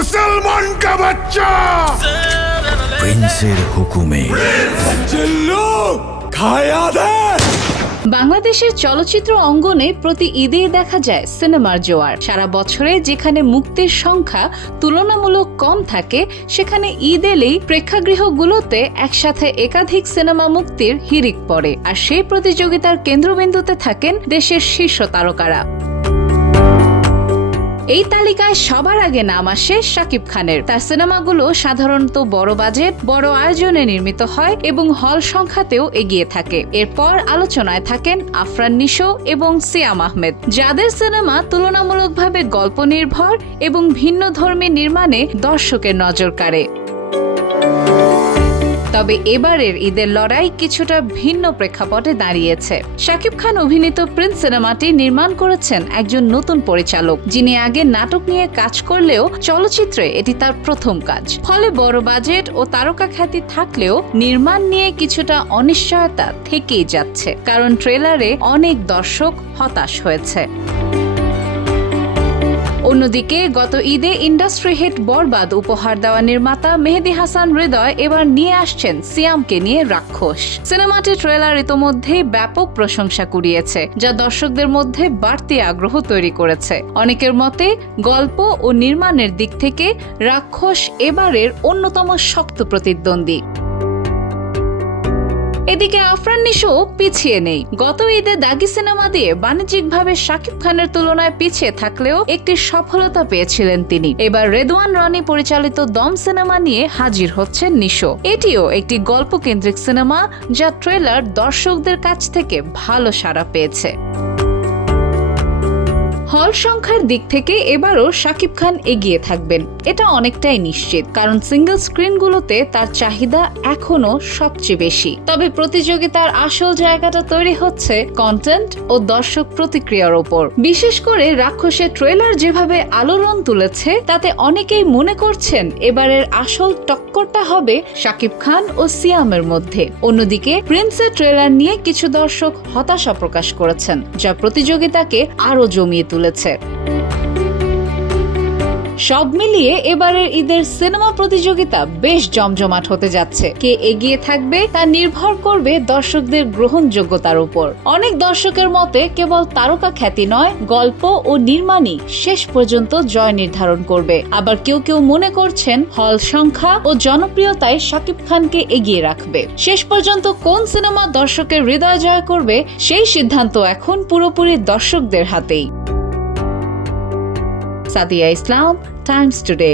मुसलमान का बच्चा প্রিন্সের হুকুমে चिल्लू खाया दे। বাংলাদেশের চলচ্চিত্র অঙ্গনে প্রতি ঈদেই দেখা যায় সিনেমার জোয়ার। সারা বছরে যেখানে মুক্তির সংখ্যা তুলনামূলক কম থাকে, সেখানে ঈদ এলেই প্রেক্ষাগৃহগুলোতে একসাথে একাধিক সিনেমা মুক্তির হিড়িক পড়ে। আর সেই প্রতিযোগিতার কেন্দ্রবিন্দুতে থাকেন দেশের শীর্ষ তারকারা। এই তালিকায় সবার আগে নাম আসে শাকিব খানের। তার সিনেমাগুলো সাধারণত বড় বাজেট, বড় আয়োজনে নির্মিত হয় এবং হল সংখ্যাতেও এগিয়ে থাকে। এরপর আলোচনায় থাকেন আফরান নিশো এবং সিয়াম আহমেদ, যাদের সিনেমা তুলনামূলকভাবে গল্প নির্ভর এবং ভিন্নধর্মী নির্মাণে দর্শকের নজর কাড়ে। তবে এবারের ঈদের লড়াই কিছুটা ভিন্ন প্রেক্ষাপটে দাঁড়িয়েছে। শাকিব খান অভিনীত প্রিন্স সিনেমাটি নির্মাণ করেছেন একজন নতুন পরিচালক, যিনি আগে নাটক নিয়ে কাজ করলেও চলচ্চিত্রে এটি তার প্রথম কাজ। ফলে বড় বাজেট ও তারকা খ্যাতি থাকলেও নির্মাণ নিয়ে কিছুটা অনিশ্চয়তা থেকেই যাচ্ছে, কারণ ট্রেলারে অনেক দর্শক হতাশ হয়েছে। অন্যদিকে গত ঈদে ইন্ডাস্ট্রি হিট বরবাদ উপহার দেওয়া নির্মাতা মেহেদী হাসান হৃদয় এবার নিয়ে আসছেন সিয়ামকে নিয়ে রাক্ষস। সিনেমাটির ট্রেলার ইতোমধ্যেই ব্যাপক প্রশংসা কুড়িয়েছে, যা দর্শকদের মধ্যে বাড়তি আগ্রহ তৈরি করেছে। অনেকের মতে গল্প ও নির্মাণের দিক থেকে রাক্ষস এবারের অন্যতম শক্ত প্রতিদ্বন্দ্বী। এদিকে আফরান নিশো পিছিয়ে নেই। গত ঈদে দাগি সিনেমা দিয়ে বাণিজ্যিকভাবে শাকিব খানের তুলনায় পিছিয়ে থাকলেও একটি সফলতা পেয়েছিলেন তিনি। এবার রেদওয়ান রনি পরিচালিত দম সিনেমা নিয়ে হাজির হচ্ছেন নিশো। এটিও একটি গল্পকেন্দ্রিক সিনেমা, যা ট্রেলার দর্শকদের কাছ থেকে ভালো সাড়া পেয়েছে। হল সংখ্যার দিক থেকে এবারও শাকিব খান এগিয়ে থাকবেন, এটা অনেকটাই নিশ্চিত, কারণ সিঙ্গেল স্ক্রিনগুলোতে তার চাহিদা এখনো সবচেয়ে বেশি। তবে প্রতিযোগিতার আসল জায়গাটা তৈরি হচ্ছে কন্টেন্ট ও দর্শক প্রতিক্রিয়ার ওপর। বিশেষ করে রাক্ষসের ট্রেলার যেভাবে আলোড়ন তুলেছে, তাতে অনেকেই মনে করছেন এবারের আসল টক্করটা হবে শাকিব খান ও সিয়ামের মধ্যে। অন্যদিকে প্রিন্সের ট্রেলার নিয়ে কিছু দর্শক হতাশা প্রকাশ করেছেন, যা প্রতিযোগিতাকে আরো জমিয়ে তুলেছে। সব মিলিয়ে এবারের ঈদের সিনেমা প্রতিযোগিতা বেশ জমজমাট হতে যাচ্ছে। কে এগিয়ে থাকবে তা নির্ভর করবে দর্শকদের গ্রহণযোগ্যতার উপর। অনেক দর্শকের মতে কেবল তারকা খ্যাতি নয়, গল্প ও নির্মাণই শেষ পর্যন্ত জয় নির্ধারণ করবে। আবার কেউ কেউ মনে করছেন হল সংখ্যা ও জনপ্রিয়তায় শাকিব খানকে এগিয়ে রাখবে। শেষ পর্যন্ত কোন সিনেমা দর্শকের হৃদয় জয় করবে, সেই সিদ্ধান্ত এখন পুরোপুরি দর্শকদের হাতেই। সাদিয়া ইসলাম, টাইমস টুডে।